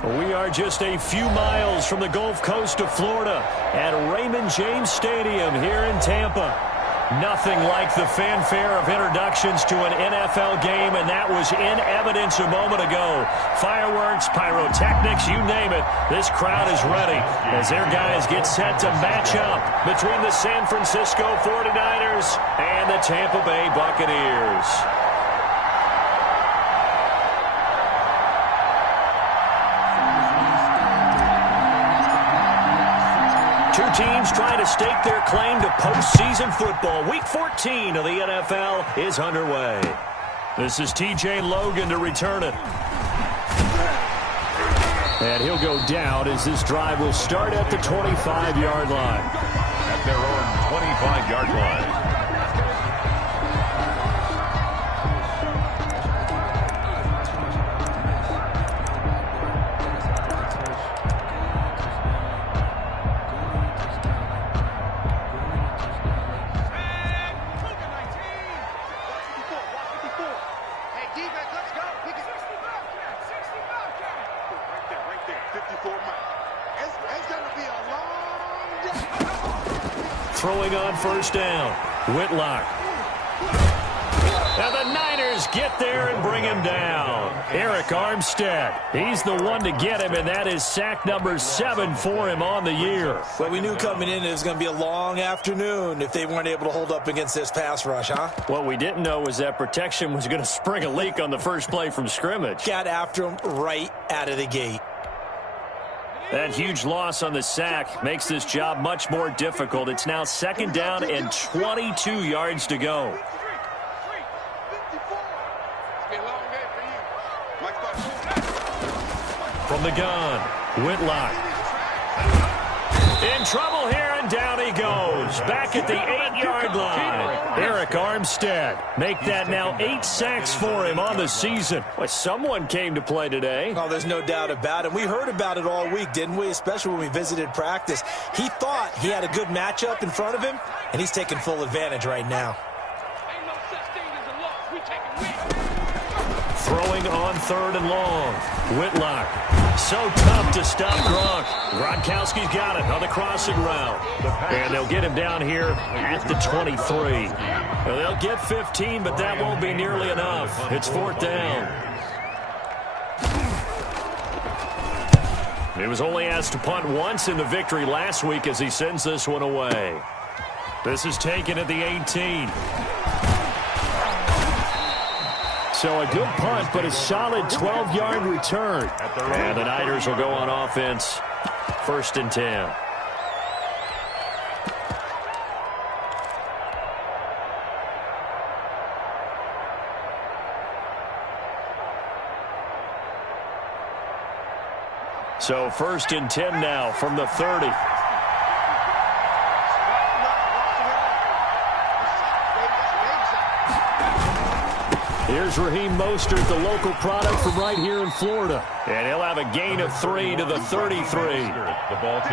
We are just a few miles from the Gulf Coast of Florida at Raymond James Stadium here in Tampa. Nothing like the fanfare of introductions to an NFL game, and that was in evidence a moment ago. Fireworks, pyrotechnics, you name it. This crowd is ready as their guys get set to match up between the San Francisco 49ers and the Tampa Bay Buccaneers. Two teams trying to stake their claim to postseason football. Week 14 of the NFL is underway. This is TJ Logan to return it. And he'll go down as this drive will start at the 25-yard line. At their own 25-yard line. Throwing on first down, Whitlock. Now the Niners get there and bring him down. Eric Armstead, he's the one to get him, and that is sack number 7 for him on the year. Well, we knew coming in it was going to be a long afternoon if they weren't able to hold up against this pass rush, huh? What we didn't know was that protection was going to spring a leak on the first play from scrimmage. Got after him right out of the gate. That huge loss on the sack makes this job much more difficult. It's now second down and 22 yards to go. From the gun, Whitlock. In trouble here, and down he goes. Back at the 8-yard line. Eric Armstead. Make that now 8 sacks for him on the season. Well, someone came to play today. Oh, there's no doubt about it. We heard about it all week, didn't we? Especially when we visited practice. He thought he had a good matchup in front of him, and he's taking full advantage right now. Throwing on third and long. Whitlock. So tough to stop Gronk. Gronkowski's got it on the crossing route. And they'll get him down here at the 23. Well, they'll get 15, but that won't be nearly enough. It's fourth down. He was only asked to punt once in the victory last week as he sends this one away. This is taken at the 18. So a good punt, but a solid 12-yard return. And the Niners will go on offense. First and 10. So first and 10 now from the 30. Here's Raheem Mostert, the local product from right here in Florida. And he'll have a gain of 3 to the 33.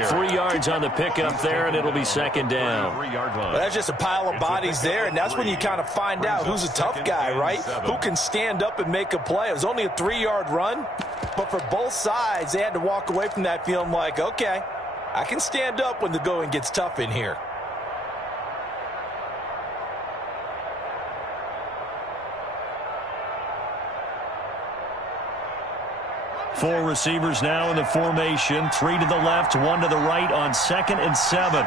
3 yards on the pickup there, and it'll be second down. Well, that's just a pile of bodies there, and that's when you kind of find out who's a tough guy, right? Who can stand up and make a play. It was only a 3-yard run, but for both sides, they had to walk away from that feeling like, okay, I can stand up when the going gets tough in here. Four receivers now in the formation. 3 to the left, 1 to the right on 2nd and 7.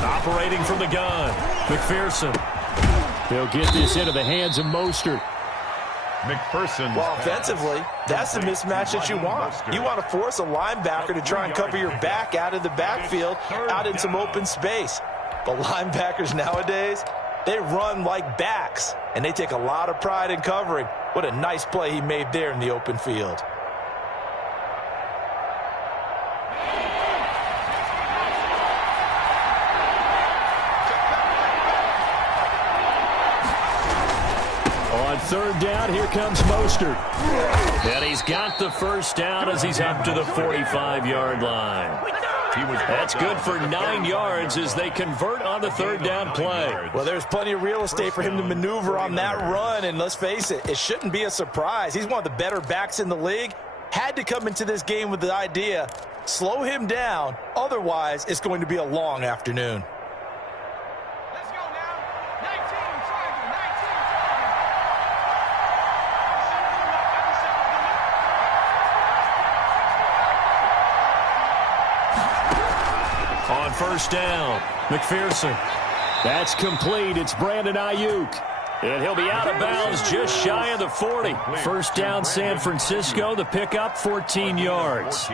Operating from the gun, McPherson. They'll get this into the hands of Mostert. McPherson. Well, offensively, that's the mismatch that you want. You want to force a linebacker to try and cover your back out of the backfield, out in some open space. The linebackers nowadays, they run like backs, and they take a lot of pride in covering. What a nice play he made there in the open field. On third down, here comes Mostert. And he's got the first down as he's up to the 45-yard line. That's good for 9 yards as they convert on the third down play. Well, there's plenty of real estate for him to maneuver on that run, and let's face it, it shouldn't be a surprise. He's one of the better backs in the league. Had to come into this game with the idea, slow him down, otherwise it's going to be a long afternoon. Let's go now. 19, triangle, 19. On first down, McPherson. That's complete. It's Brandon Ayuk. And he'll be out of bounds just shy of the 40. First down, San Francisco. The pickup, 14 yards.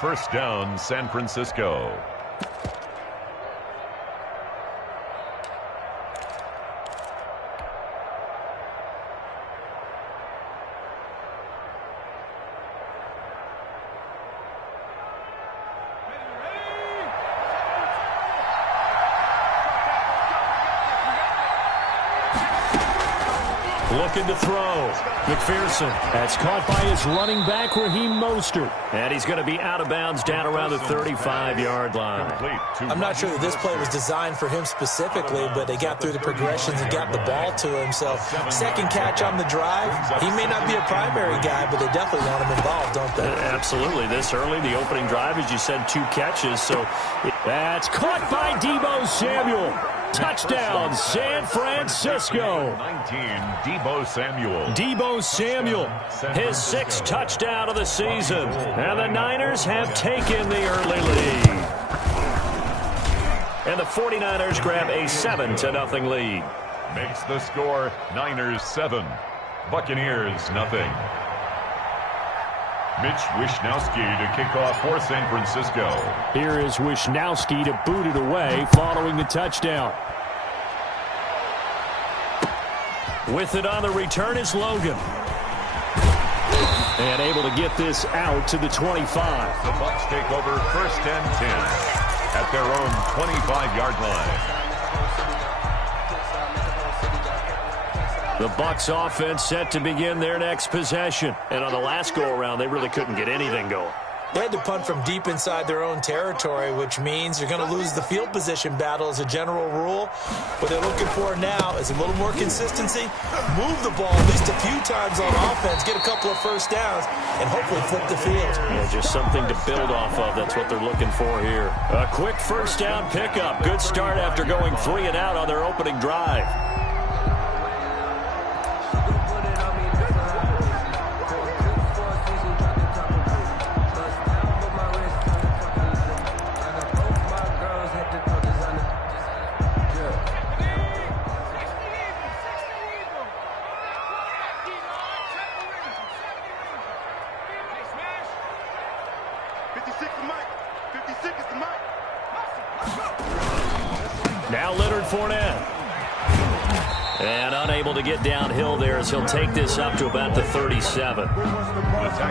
First down, San Francisco. Looking to throw. McPherson. That's caught by his running back, Raheem Mostert. And he's going to be out of bounds down around the 35-yard line. I'm not sure that this play was designed for him specifically, but they got through the progressions and got the ball to him. So second catch on the drive. He may not be a primary guy, but they definitely want him involved, don't they? Absolutely. This early, the opening drive, as you said, 2 catches. So that's caught by Deebo Samuel. Touchdown, San Francisco. 19, Deebo Samuel. Deebo Samuel, his 6th touchdown of the season. And the Niners have taken the early lead. And the 49ers grab a 7-0 lead. Makes the score Niners 7, Buccaneers nothing. Mitch Wishnowsky to kick off for San Francisco. Here is Wishnowsky to boot it away following the touchdown. With it on the return is Logan. And able to get this out to the 25. The Bucs take over first and 10 at their own 25-yard line. The Bucs offense set to begin their next possession. And on the last go-around, they really couldn't get anything going. They had to punt from deep inside their own territory, which means you're going to lose the field position battle as a general rule. What they're looking for now is a little more consistency, move the ball at least a few times on offense, get a couple of first downs, and hopefully flip the field. Yeah, just something to build off of. That's what they're looking for here. A quick first down pickup. Good start after going 3 and out on their opening drive. Now Leonard Fournette. And unable to get downhill there as he'll take this up to about the 37.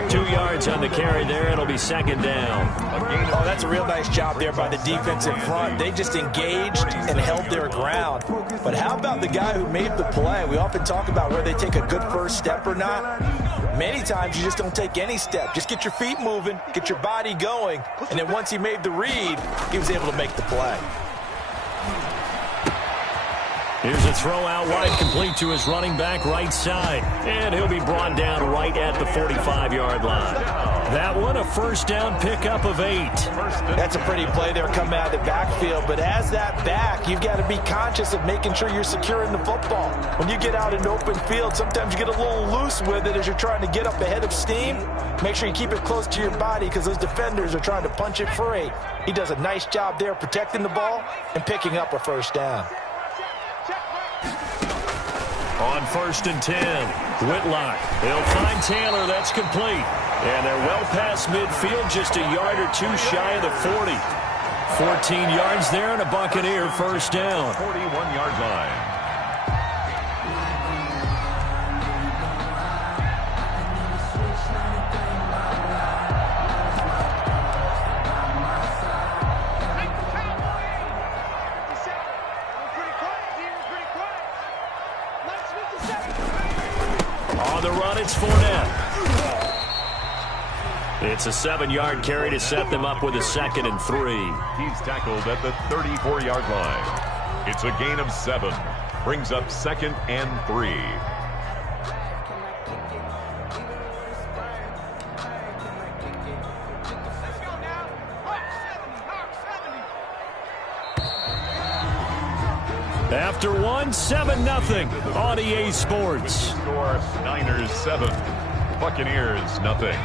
2 yards on the carry there. It'll be second down. Oh, that's a real nice job there by the defensive front. They just engaged and held their ground. But how about the guy who made the play? We often talk about where they take a good first step or not. Many times you just don't take any step. Just get your feet moving, get your body going, and then once he made the read, he was able to make the play. Here's a throw out wide, complete to his running back right side. And he'll be brought down right at the 45-yard line. That one, a first down pickup of 8. That's a pretty play there coming out of the backfield. But as that back, you've got to be conscious of making sure you're securing the football. When you get out in open field, sometimes you get a little loose with it as you're trying to get up ahead of steam. Make sure you keep it close to your body because those defenders are trying to punch it free. He does a nice job there protecting the ball and picking up a first down. On first and 10, Whitlock. He'll find Taylor. That's complete. And they're well past midfield, just a yard or two shy of the 40. 14 yards there and a Buccaneer first down. 41-yard line. On the run, it's Fournette. It's a 7-yard carry to set them up with a 2nd and 3. He's tackled at the 34-yard line. It's a gain of 7. Brings up 2nd and 3. After 1, 7-0 on EA Sports. Score, Niners 7, Buccaneers nothing.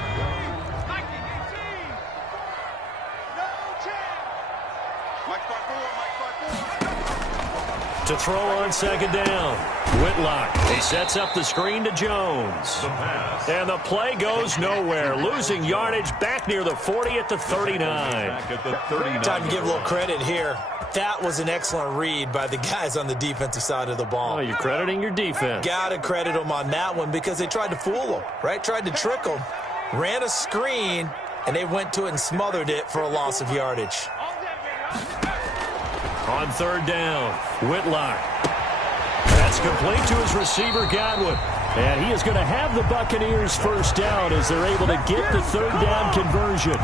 To throw on 2nd down, Whitlock. He sets up the screen to Jones. And the play goes nowhere. Losing yardage back near the 40 at the 39. Time to give a little credit here. That was an excellent read by the guys on the defensive side of the ball. Oh, you're crediting your defense. Got to credit them on that one because they tried to fool them, right? Tried to trick them. Ran a screen, and they went to it and smothered it for a loss of yardage. On 3rd down, Whitlock. That's complete to his receiver, Godwin. And he is going to have the Buccaneers first down as they're able to get the 3rd down conversion.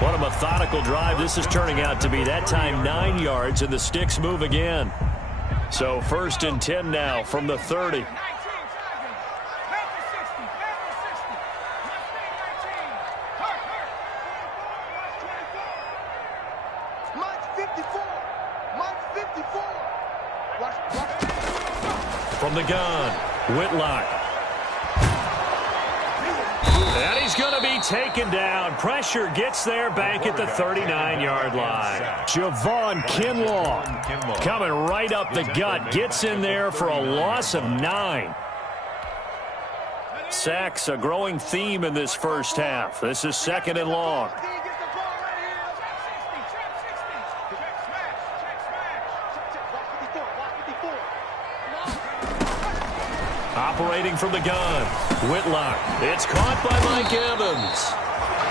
What a methodical drive this is turning out to be. That time 9 yards, and the sticks move again. So 1st and 10 now from the 30. From the gun, Whitlock. And he's going to be taken down. Pressure gets there back at the 39-yard line. Javon Kinlaw coming right up the gut. Gets in there for a loss of 9. Sacks a growing theme in this first half. This is 2nd and long. Operating from the gun, Whitlock. It's caught by Mike Evans.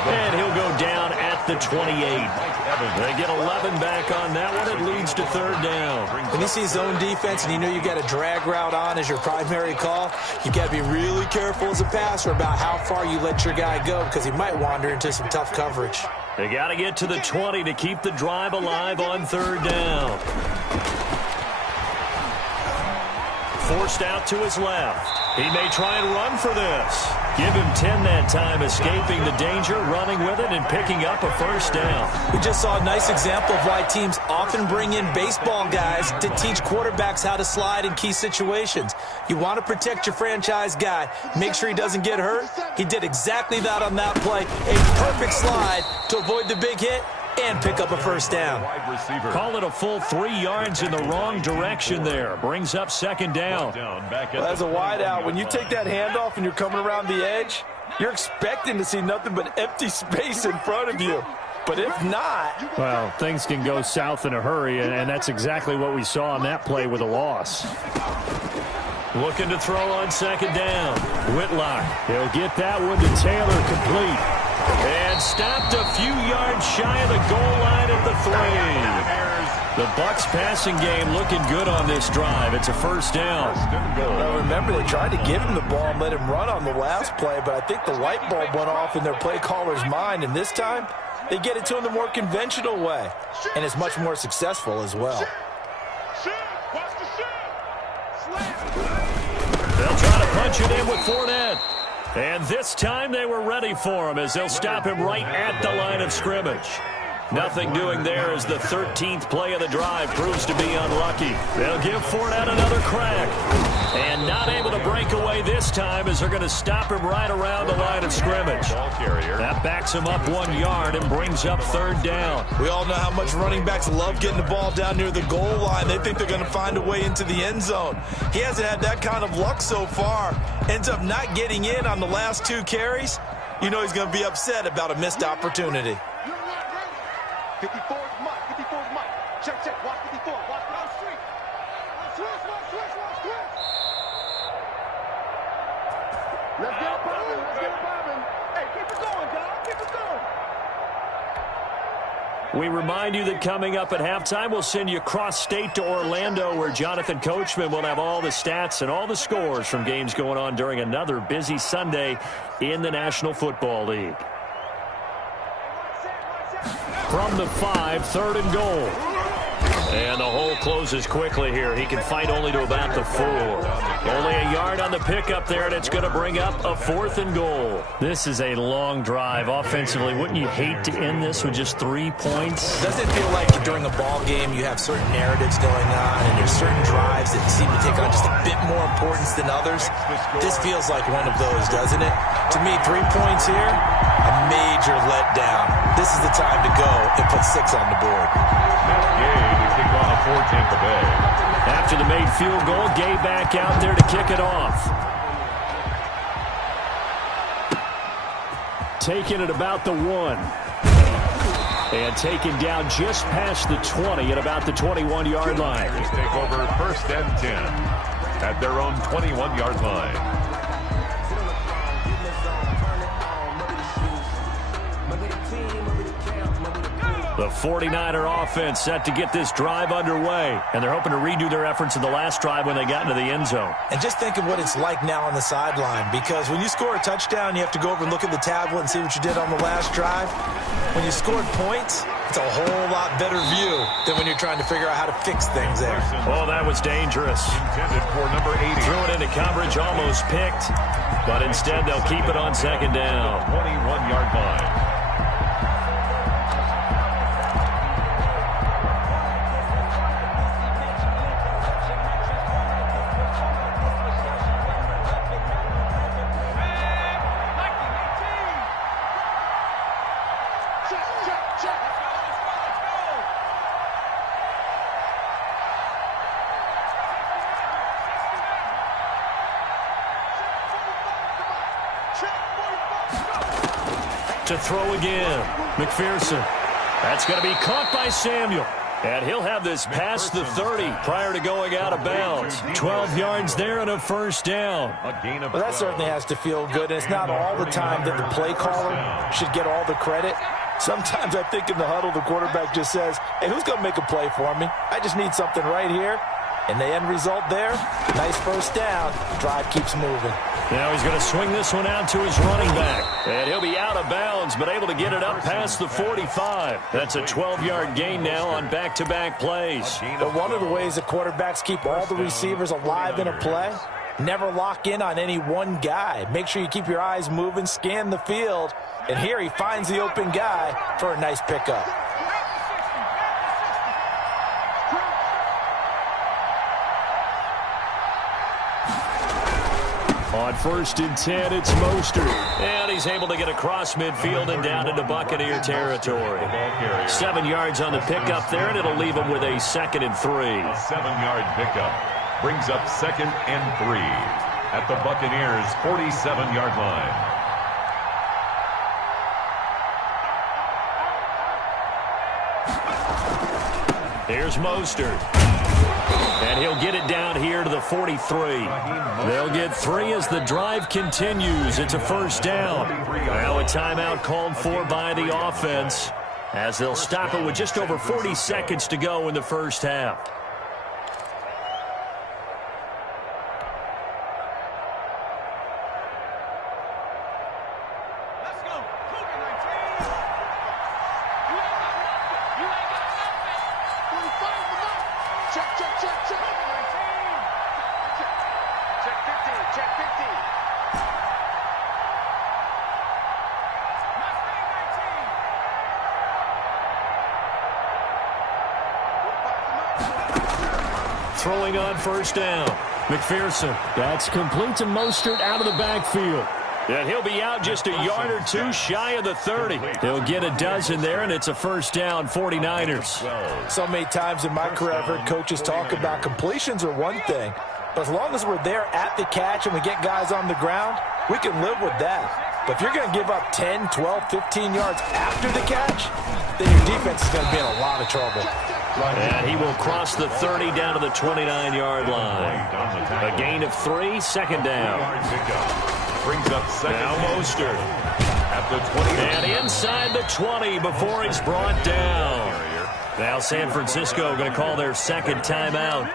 And he'll go down at the 28. They get 11 back on that one. It leads to 3rd down. When you see zone defense and you know you got a drag route on as your primary call, you got to be really careful as a passer about how far you let your guy go because he might wander into some tough coverage. They got to get to the 20 to keep the drive alive on 3rd down. Forced out to his left. He may try and run for this. Give him 10 that time, escaping the danger, running with it, and picking up a first down. We just saw a nice example of why teams often bring in baseball guys to teach quarterbacks how to slide in key situations. You want to protect your franchise guy. Make sure he doesn't get hurt. He did exactly that on that play. A perfect slide to avoid the big hit and pick up a first down. Call it a full 3 yards in the wrong direction there. Brings up 2nd down. Well, as a wideout, when you take that handoff and you're coming around the edge, you're expecting to see nothing but empty space in front of you. But if not... Well, things can go south in a hurry, and that's exactly what we saw on that play with a loss. Looking to throw on 2nd down. Whitlock. He'll get that one to Taylor, complete. And stopped a few yards shy of the goal line at the 3. The Bucs passing game looking good on this drive. It's a first down. Well, remember, they tried to give him the ball and let him run on the last play, but I think the light bulb went off in their play caller's mind, and this time they get it to him the more conventional way, and it's much more successful as well. They'll try to punch it in with Fournette. And this time they were ready for him as they'll stop him right at the line of scrimmage. Nothing doing there as the 13th play of the drive proves to be unlucky. They'll give Fournette another crack. And not able to break away this time as they're going to stop him right around the line of scrimmage. That backs him up 1 yard and brings up 3rd down. We all know how much running backs love getting the ball down near the goal line. They think they're going to find a way into the end zone. He hasn't had that kind of luck so far. Ends up not getting in on the last 2 carries. You know he's going to be upset about a missed opportunity. 54 is Mike. 54 is Mike. Check, check. Watch 54. Watch down the street. Switch. Let's get it poppin'. Hey, keep it going, dog. Keep it going. We remind you that coming up at halftime, we'll send you cross-state to Orlando, where Jonathan Coachman will have all the stats and all the scores from games going on during another busy Sunday in the National Football League. from the 5, 3rd and goal. And the hole closes quickly here. He can fight only to about the 4. Only a yard on the pickup there, and it's going to bring up a 4th and goal. This is a long drive offensively. Wouldn't you hate to end this with just 3 points? Doesn't it feel like during a ball game you have certain narratives going on and there's certain drives that seem to take on just a bit more importance than others? This feels like one of those, doesn't it? To me, 3 points here, a major letdown. This is the time to go and put 6 on the board. For Tampa Bay. After the made field goal, Gay back out there to kick it off. Taken at about the 1. And taken down just past the 20 at about the 21-yard line. Just take over 1st and 10 at their own 21-yard line. The 49er offense set to get this drive underway, and they're hoping to redo their efforts in the last drive when they got into the end zone. And just think of what it's like now on the sideline, because when you score a touchdown, you have to go over and look at the tablet and see what you did on the last drive. When you scored points, it's a whole lot better view than when you're trying to figure out how to fix things there. Oh, that was dangerous. Intended for number 80. Threw it into coverage, almost picked, but instead they'll keep it on 2nd down. 21-yard line. To throw again. McPherson. That's going to be caught by Samuel. And he'll have this past the 30 prior to going out of bounds. 12 yards there and a 1st down. Well, that certainly has to feel good. And it's not all the time that the play caller should get all the credit. Sometimes I think in the huddle, the quarterback just says, hey, who's going to make a play for me? I just need something right here. And the end result there, nice 1st down. Drive keeps moving. Now he's going to swing this one out to his running back. And he'll be out of bounds, but able to get it up past the 45. That's a 12-yard gain now on back-to-back plays. But one of the ways that quarterbacks keep all the receivers alive in a play, never lock in on any one guy. Make sure you keep your eyes moving, scan the field. And here he finds the open guy for a nice pickup. On 1st and 10, it's Mostert. And he's able to get across midfield and down into Buccaneer territory. 7 yards on the pickup there, and it'll leave him with a 2nd and 3. 7-yard pickup brings up 2nd and 3 at the Buccaneers' 47-yard line. Here's Mostert. And he'll get it down here to the 43. They'll get 3 as the drive continues. It's a 1st down. Now a timeout called for by the offense, as they'll stop it with just over 40 seconds to go in the 1st half. Throwing on 1st down. McPherson. That's complete to Mostert out of the backfield. And he'll be out just a yard or 2 shy of the 30. He'll get a dozen there, and it's a 1st down, 49ers. So many times in my career, I've heard coaches talk about completions are one thing, but as long as we're there at the catch and we get guys on the ground, we can live with that. But if you're going to give up 10, 12, 15 yards after the catch, then your defense is going to be in a lot of trouble. And he will cross the 30 down to the 29-yard line. A gain of 3, 2nd down. Brings up 2nd. Now Mostert. At the 20. And inside the 20 before he's brought down. Now San Francisco going to call their 2nd timeout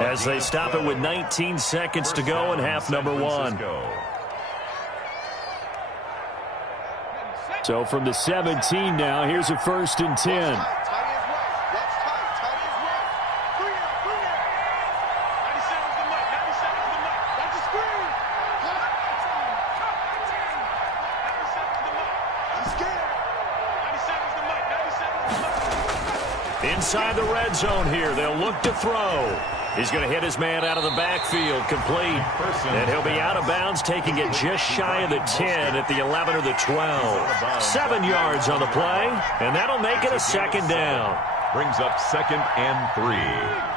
as they stop it with 19 seconds to go in half number 1. So from the 17 now, here's a 1st and 10. Inside the red zone here, they'll look to throw. He's going to hit his man out of the backfield, complete. And he'll be out of bounds, taking it just shy of the 10 at the 11 or the 12. 7 yards on the play, and that'll make it a 2nd down. Brings up 2nd and 3.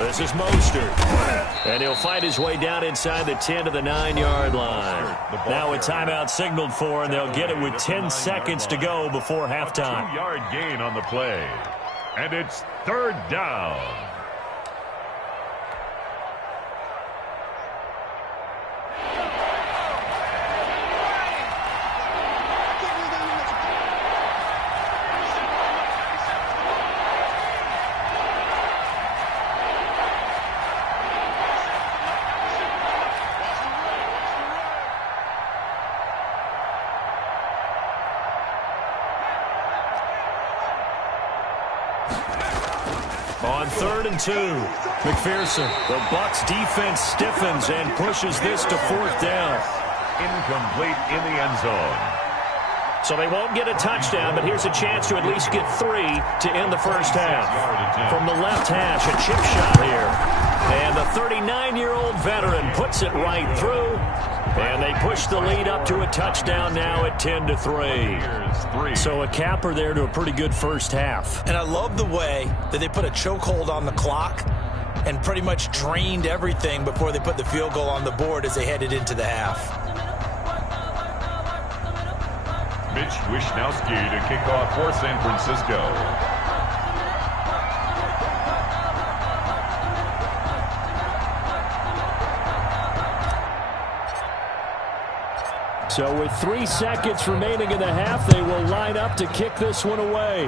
This is Mostert, and he'll fight his way down inside the 10 to the 9-yard line. Now a timeout signaled for, and they'll get it with 10 seconds to go before halftime. 2-yard gain on the play, and it's 3rd down. On 3rd and 2, McPherson. The Bucs defense stiffens and pushes this to 4th down. Incomplete in the end zone. So they won't get a touchdown, but here's a chance to at least get 3 to end the first half. From the left hash, a chip shot here. And the 39-year-old veteran puts it right through. And they push the lead up to a touchdown now at 10-3. So a capper there to a pretty good first half. And I love the way that they put a chokehold on the clock and pretty much drained everything before they put the field goal on the board as they headed into the half. Mitch Wishnowsky to kick off for San Francisco. So with 3 seconds remaining in the half, they will line up to kick this one away.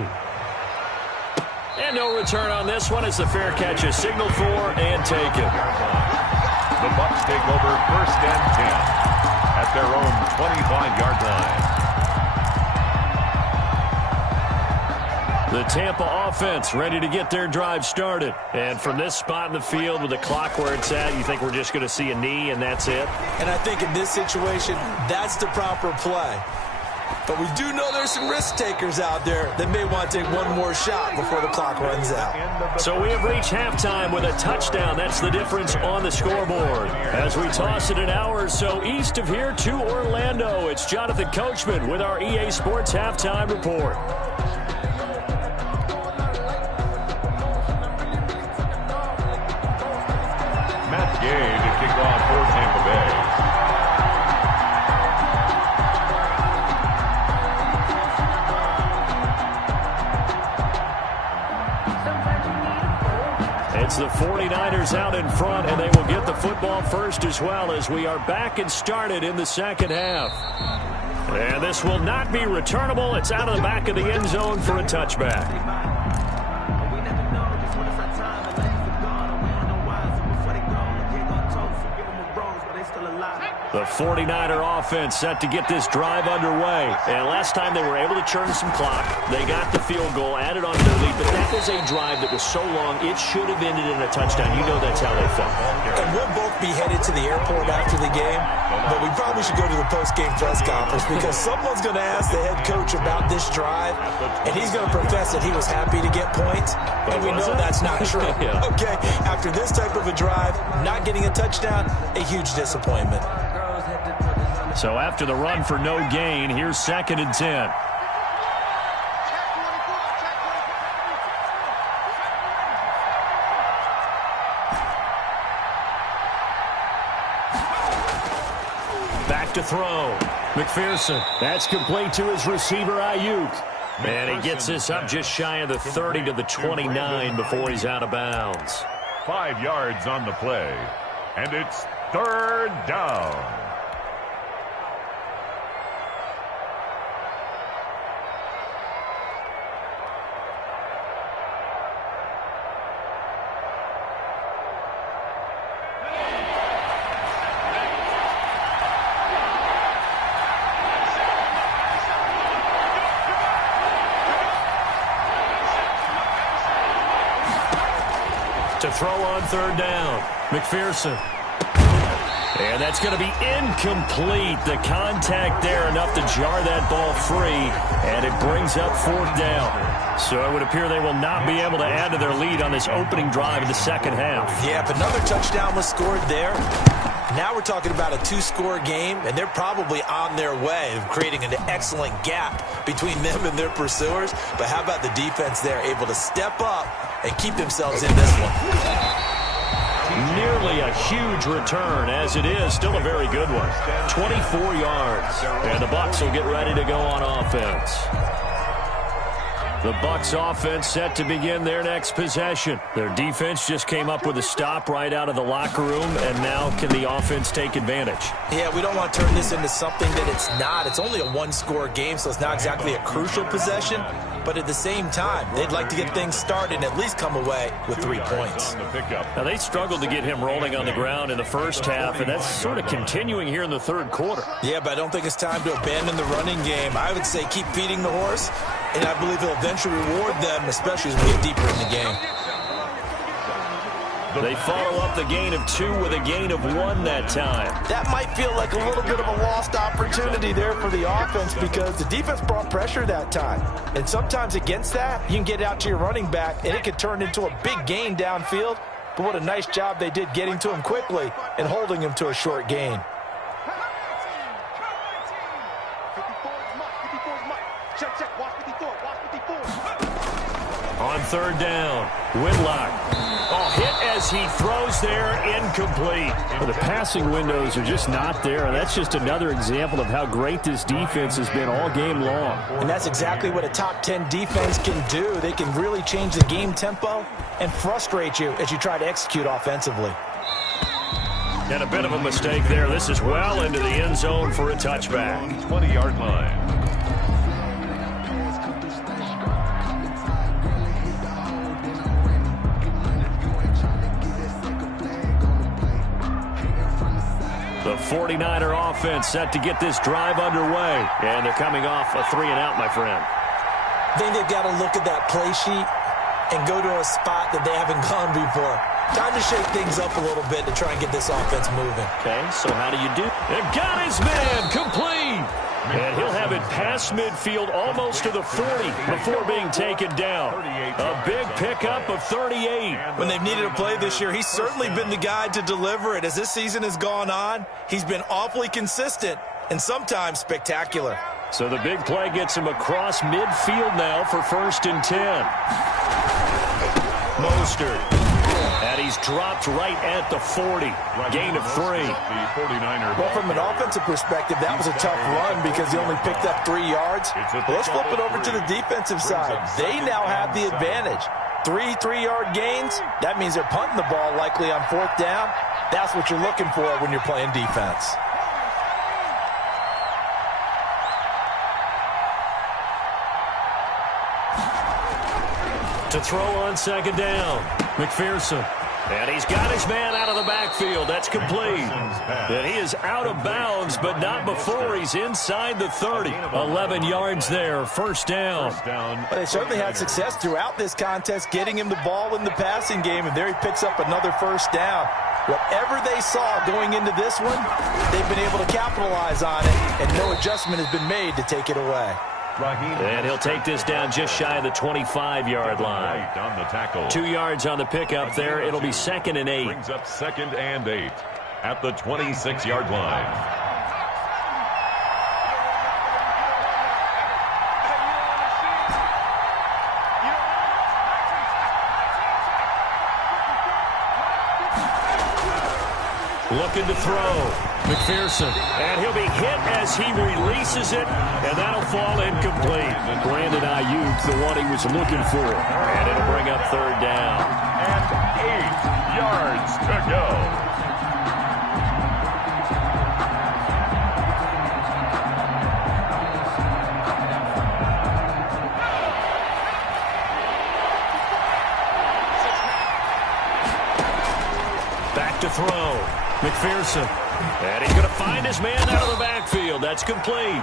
And no return on this one as the fair catch is signaled for and taken. The Bucs take over 1st and 10 at their own 25-yard line. The Tampa offense ready to get their drive started. And from this spot in the field with the clock where it's at, you think we're just going to see a knee and that's it? And I think in this situation, that's the proper play. But we do know there's some risk takers out there that may want to take one more shot before the clock runs out. So we have reached halftime with a touchdown. That's the difference on the scoreboard. As we toss it an hour or so east of here to Orlando, it's Jonathan Coachman with our EA Sports Halftime Report. Gay to kick off for Tampa Bay. It's the 49ers out in front, and they will get the football first as well as we are back and started in the second half. And this will not be returnable. It's out of the back of the end zone for a touchback. The 49er offense set to get this drive underway. And last time they were able to churn some clock. They got the field goal, added on to their lead, but that was a drive that was so long it should have ended in a touchdown. You know that's how they felt. And we'll both be headed to the airport after the game, but we probably should go to the post-game press conference because someone's going to ask the head coach about this drive, and he's going to profess that he was happy to get points, and we know that's not true. Yeah. Okay, after this type of a drive, not getting a touchdown, a huge disappointment. So after the run for no gain, here's 2nd and 10. Back to throw. McPherson. That's complete to his receiver, Ayuk. And he gets this up just shy of the 30 to the 29 before he's out of bounds. 5 yards on the play, and it's 3rd down. throw on third down. McPherson. And that's going to be incomplete. The contact there enough to jar that ball free, and it brings up fourth down. So it would appear they will not be able to add to their lead on this opening drive of the second half. Yeah, if another touchdown was scored there, now we're talking about a two-score game, and they're probably on their way of creating an excellent gap between them and their pursuers. But how about the defense there, able to step up and keep themselves in this one? Nearly a huge return, as it is still a very good one. 24 yards, and the Bucs will get ready to go on offense. The Bucs offense set to begin their next possession. Their defense just came up with a stop right out of the locker room, and now can the offense take advantage? Yeah, we don't want to turn this into something that it's not. It's only a one-score game, so it's not exactly a crucial possession. But at the same time, they'd like to get things started and at least come away with 3 points. Now, they struggled to get him rolling on the ground in the first half, and that's sort of continuing here in the third quarter. Yeah, but I don't think it's time to abandon the running game. I would say keep feeding the horse, and I believe he'll eventually reward them, especially as we get deeper in the game. They follow up the gain of 2 with a gain of 1 that time. That might feel like a little bit of a lost opportunity there for the offense because the defense brought pressure that time. And sometimes against that, you can get out to your running back, and it could turn into a big gain downfield. But what a nice job they did getting to him quickly and holding him to a short gain. On third down, Whitlock. Oh, hit as he throws there, incomplete. Well, the passing windows are just not there, and that's just another example of how great this defense has been all game long. And that's exactly what a top 10 defense can do. They can really change the game tempo and frustrate you as you try to execute offensively. And a bit of a mistake there. This is well into the end zone for a touchback. 20-yard line. The 49er offense set to get this drive underway. And they're coming off a 3-and-out, my friend. I think they've got to look at that play sheet and go to a spot that they haven't gone before. Time to shake things up a little bit to try and get this offense moving. Okay, so how do you do? They've got his man complete. And he'll have it past midfield almost to the 40 before being taken down. A big pickup of 38. When they've needed a play this year, he's certainly been the guy to deliver it. As this season has gone on, he's been awfully consistent and sometimes spectacular. So the big play gets him across midfield now for 1st and 10. Mostert. And he's dropped right at the 40. Gain of 3. Well, from an offensive perspective, that was a tough run because he only picked up 3 yards. Well, let's flip it over to the defensive side. They now have the advantage. 3 3-yard gains. That means they're punting the ball likely on 4th down. That's what you're looking for when you're playing defense. To throw on 2nd down, McPherson. And he's got his man out of the backfield. That's complete. And he is out of bounds, but not before he's inside the 30. 11 yards there, 1st down. Well, they certainly had success throughout this contest, getting him the ball in the passing game, and there he picks up another 1st down. Whatever they saw going into this one, they've been able to capitalize on it, and no adjustment has been made to take it away. And he'll take this down just shy of the 25-yard line. 2 yards on the pickup there. It'll be 2nd and 8. Brings up 2nd and 8 at the 26-yard line. Looking to throw. McPherson. And he'll be hit as he releases it, and that'll fall incomplete. Brandon Ayuk, the one he was looking for. And it'll bring up 3rd down. And 8 yards to go. Back to throw. McPherson. And he's going to find his man out of the backfield. That's complete.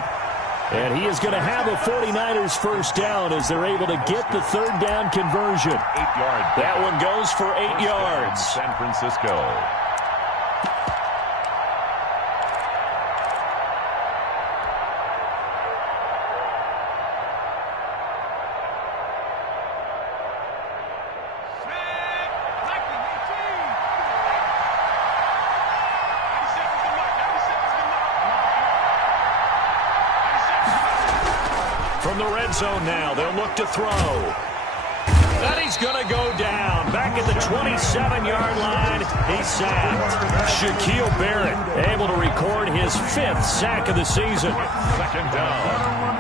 And he is going to have a 49ers first down as they're able to get the third down conversion. 8-yard. That one goes for 8 yards. San Francisco. From the red zone now, they'll look to throw. And he's going to go down. Back at the 27-yard line, he's sacked. Shaquille Barrett able to record his 5th sack of the season. Second down.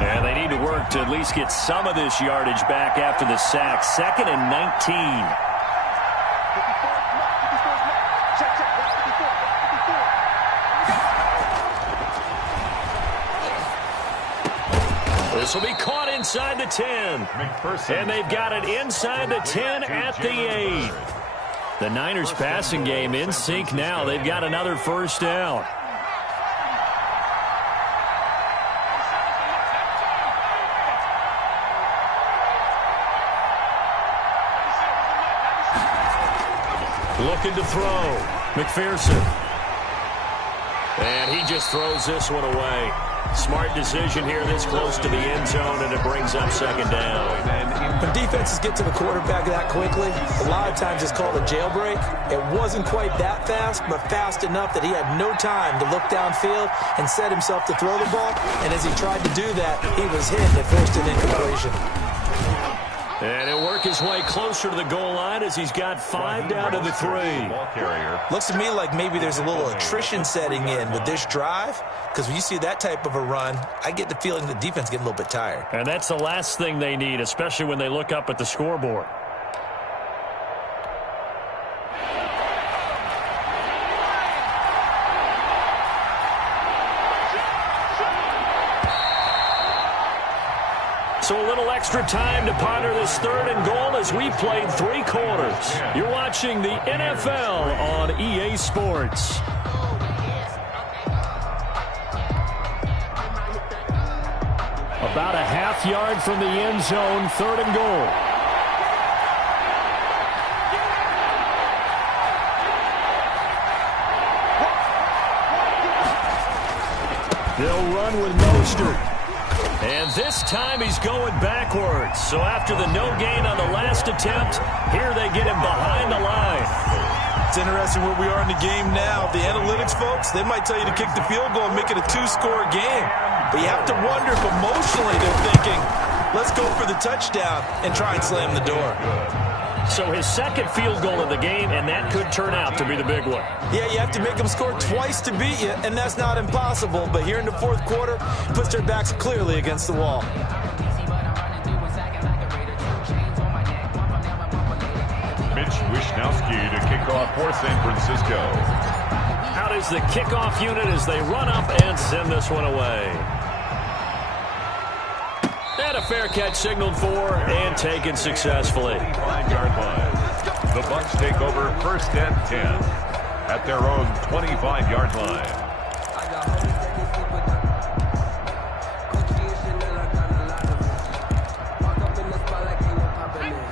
And they need to work to at least get some of this yardage back after the sack. 2nd and 19. This will be caught inside the 10. And they've got it inside the 10 at the 8. The Niners passing game in sync now. They've got another first down. Looking to throw. McPherson. And he just throws this one away. Smart decision here this close to the end zone, and it brings up second down. When defenses get to the quarterback that quickly, a lot of times it's called a jailbreak. It wasn't quite that fast, but fast enough that he had no time to look downfield and set himself to throw the ball. And as he tried to do that, he was hit and forced an incompletion. And he'll work his way closer to the goal line as he's got 5 down to the 3. Looks to me like maybe there's a little attrition setting in with this drive, because when you see that type of a run, I get the feeling the defense getting a little bit tired. And that's the last thing they need, especially when they look up at the scoreboard. So a little extra time to ponder this 3rd and goal as we played 3 quarters. You're watching the NFL on EA Sports. About a half yard from the end zone, 3rd and goal. They'll run with Mostert. And this time he's going backwards. So after the no gain on the last attempt, here they get him behind the line. It's interesting where we are in the game now. The analytics folks, they might tell you to kick the field goal and make it a 2-score game. But you have to wonder if emotionally they're thinking, let's go for the touchdown and try and slam the door. So his 2nd field goal of the game, and that could turn out to be the big one. Yeah, you have to make them score twice to beat you, and that's not impossible. But here in the 4th quarter, puts their backs clearly against the wall. Mitch Wishnowsky to kick off for San Francisco. Out is the kickoff unit as they run up and send this one away. And a fair catch signaled for and taken successfully. 5-yard line. The Bucs take over 1st and 10 at their own 25-yard line.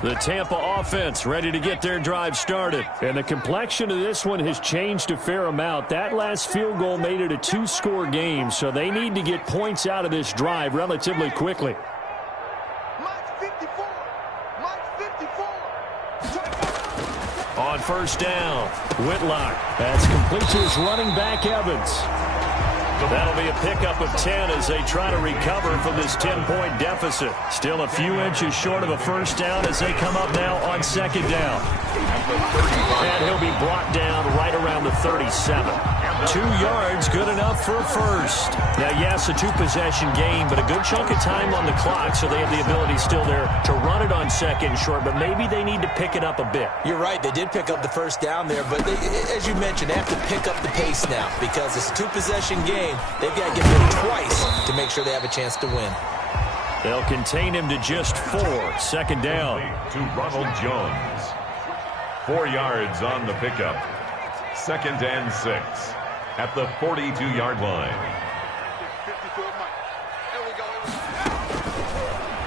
The Tampa offense ready to get their drive started. And the complexion of this one has changed a fair amount. That last field goal made it a 2-score game, so they need to get points out of this drive relatively quickly. On first down, Whitlock. That's complete to his running back, Evans. That'll be a pickup of 10 as they try to recover from this 10-point deficit. Still a few inches short of a first down as they come up now on 2nd down. And he'll be brought down right around the 37. 2 yards, good enough for a first. Now, yes, a 2-possession game, but a good chunk of time on the clock, so they have the ability still there to run it on 2nd and short, but maybe they need to pick it up a bit. You're right. They did pick up the first down there, but they, as you mentioned, they have to pick up the pace now because it's a 2-possession game. They've got to get there twice to make sure they have a chance to win. They'll contain him to just 4. 2nd down. To Ronald Jones. 4 yards on the pickup. 2nd and 6 at the 42-yard line.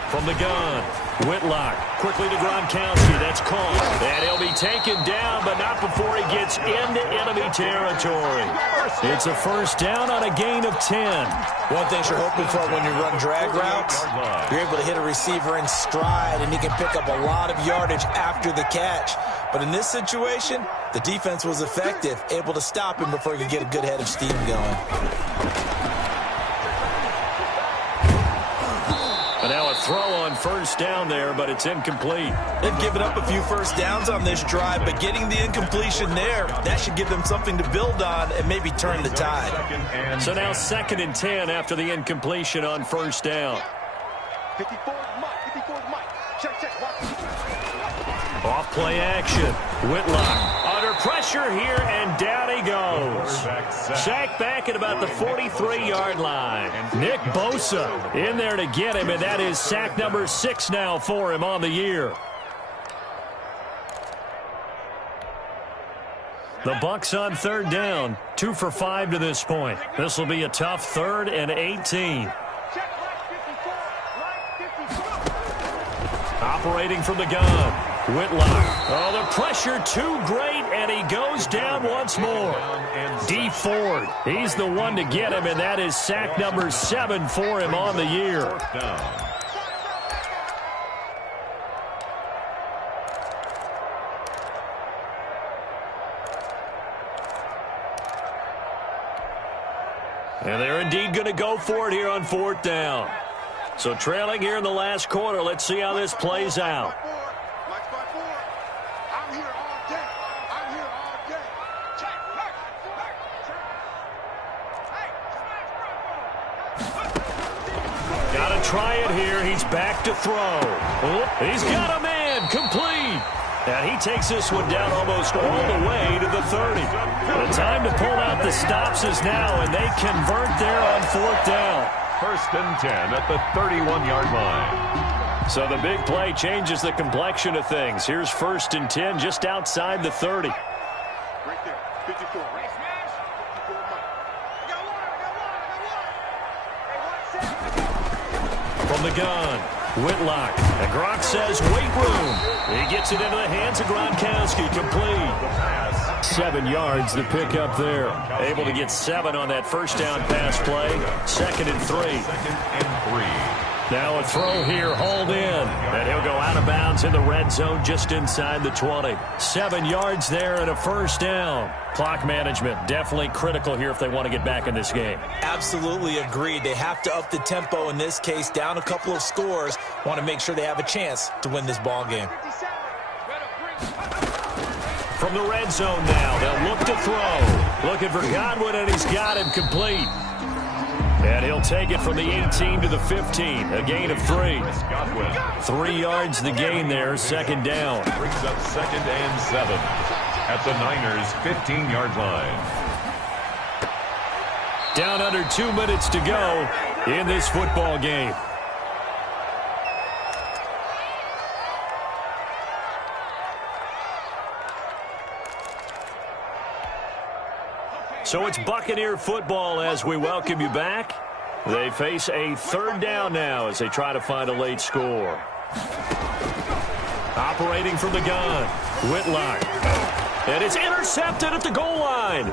From the gun, Whitlock quickly to Gronkowski. That's caught. And he'll be taken down, but not before he gets into enemy territory. It's a first down on a gain of 10. One thing you're hoping for when you run drag routes, you're able to hit a receiver in stride, and he can pick up a lot of yardage after the catch. But in this situation, the defense was effective, able to stop him before he could get a good head of steam going. But now a throw on first down there, but it's incomplete. They've given up a few first downs on this drive, but getting the incompletion there, that should give them something to build on and maybe turn the tide. So now 2nd and 10 after the incompletion on first down. 54 Mike. Check. Off play action. Whitlock under pressure here, and down he goes. Sacked back at about the 43-yard line. Nick Bosa in there to get him, and that is sack number 6 now for him on the year. The Bucs on 3rd down, 2 for 5 to this point. This will be a tough 3rd and 18. Operating from the gun, Whitlock. Oh, the pressure too great, and he goes down once more. D. Ford, he's the one to get him, and that is sack number 7 for him on the year. And they're indeed going to go for it here on 4th down. So trailing here in the last quarter, let's see how this plays out. Got to try it here. He's back to throw. Oh, he's got a man. Complete. And he takes this one down almost all the way to the 30. The time to pull out the stops is now, and they convert there on 4th down. 1st and 10 at the 31-yard line. So the big play changes the complexion of things. Here's 1st and 10 just outside the 30. Right there, 54. From the gun, Whitlock. And Gronk says, wait room. He gets it into the hands of Gronkowski. Complete. 7 yards the pick up there. Able to get 7 on that first down pass play. 2nd and 3. 2nd and 3. Now a throw here, hauled in. And he'll go out of bounds in the red zone just inside the 20. 7 yards there and a first down. Clock management definitely critical here if they want to get back in this game. Absolutely agreed. They have to up the tempo in this case, down a couple of scores. Want to make sure they have a chance to win this ball game. From the red zone now, they'll look to throw. Looking for Godwin, and he's got him complete. And he'll take it from the 18 to the 15, a gain of 3. 3 yards the gain there, 2nd down. Brings up 2nd and 7 at the Niners' 15-yard line. Down under 2 minutes to go in this football game. So it's Buccaneer football as we welcome you back. They face a 3rd down now as they try to find a late score. Operating from the gun, Whitlock. And it's intercepted at the goal line.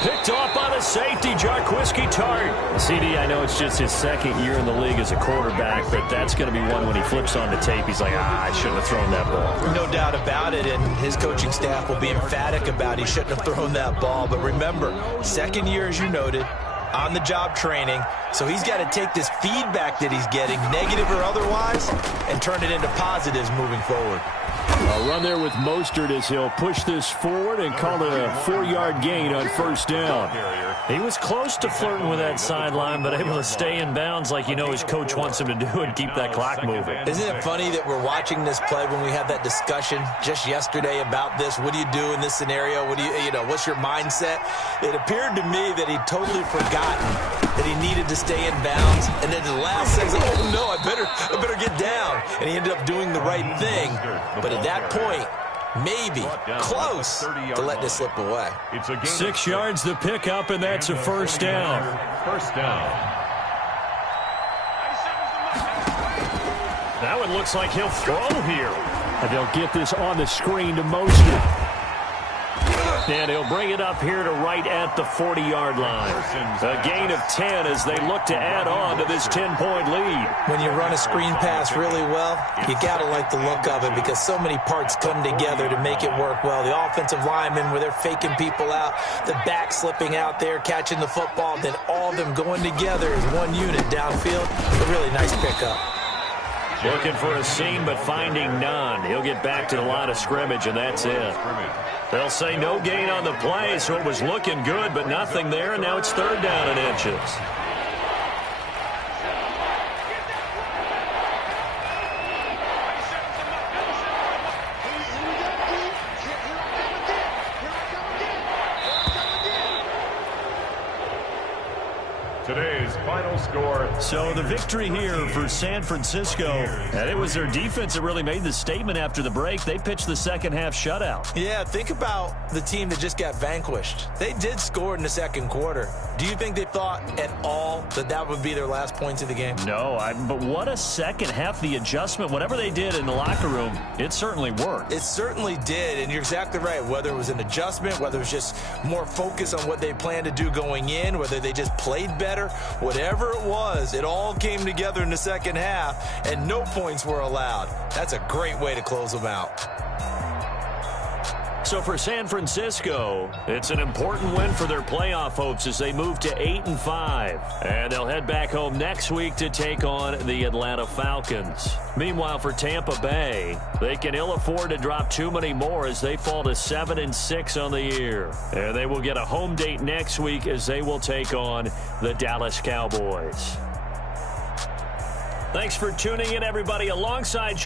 Picked off by the safety, Jarquiski Tart. CD, I know it's just his 2nd year in the league as a quarterback, but that's going to be one when he flips on the tape. He's like, I shouldn't have thrown that ball. No doubt about it, and his coaching staff will be emphatic about he shouldn't have thrown that ball. But remember, 2nd year, as you noted, on-the-job training, so he's got to take this feedback that he's getting, negative or otherwise, and turn it into positives moving forward. A run there with Mostert as he'll push this forward and call it a 4-yard gain on first down. He was close to flirting with that sideline, but able to stay in bounds like you know his coach wants him to do and keep that clock moving. Isn't it funny that we're watching this play when we had that discussion just yesterday about this? What do you do in this scenario? What do you know, what's your mindset? It appeared to me that he'd totally forgotten that he needed to stay in bounds, and then the last second, oh no, I better get down. And he ended up doing the right thing. But at that point, maybe close to let this slip away. It's a gain 6 yards to pick up, and that's a first down. First down. That one looks like he'll throw here. And they'll get this on the screen to Mostert. And he'll bring it up here to right at the 40-yard line. A gain of 10 as they look to add on to this 10-point lead. When you run a screen pass really well, you got to like the look of it because so many parts come together to make it work well. The offensive linemen where they're faking people out, the back slipping out there, catching the football, then all of them going together as one unit downfield. A really nice pickup. Looking for a seam, but finding none. He'll get back to the line of scrimmage, and that's it. They'll say no gain on the play, so it was looking good, but nothing there, and now it's third down and inches. Today's final score. So the victory here for San Francisco, and it was their defense that really made the statement after the break. They pitched the second half shutout. Yeah, think about the team that just got vanquished. They did score in the second quarter. Do you think they thought at all that that would be their last points of the game? No, but what a second half. The adjustment, whatever they did in the locker room, it certainly worked. It certainly did, and you're exactly right. Whether it was an adjustment, whether it was just more focus on what they planned to do going in, whether they just played better, whatever it was, it all came together in the second half, and no points were allowed. That's a great way to close them out. So for San Francisco, it's an important win for their playoff hopes as they move to 8-5. And they'll head back home next week to take on the Atlanta Falcons. Meanwhile, for Tampa Bay, they can ill afford to drop too many more as they fall to 7-6 on the year. And they will get a home date next week as they will take on the Dallas Cowboys. Thanks for tuning in, everybody. Alongside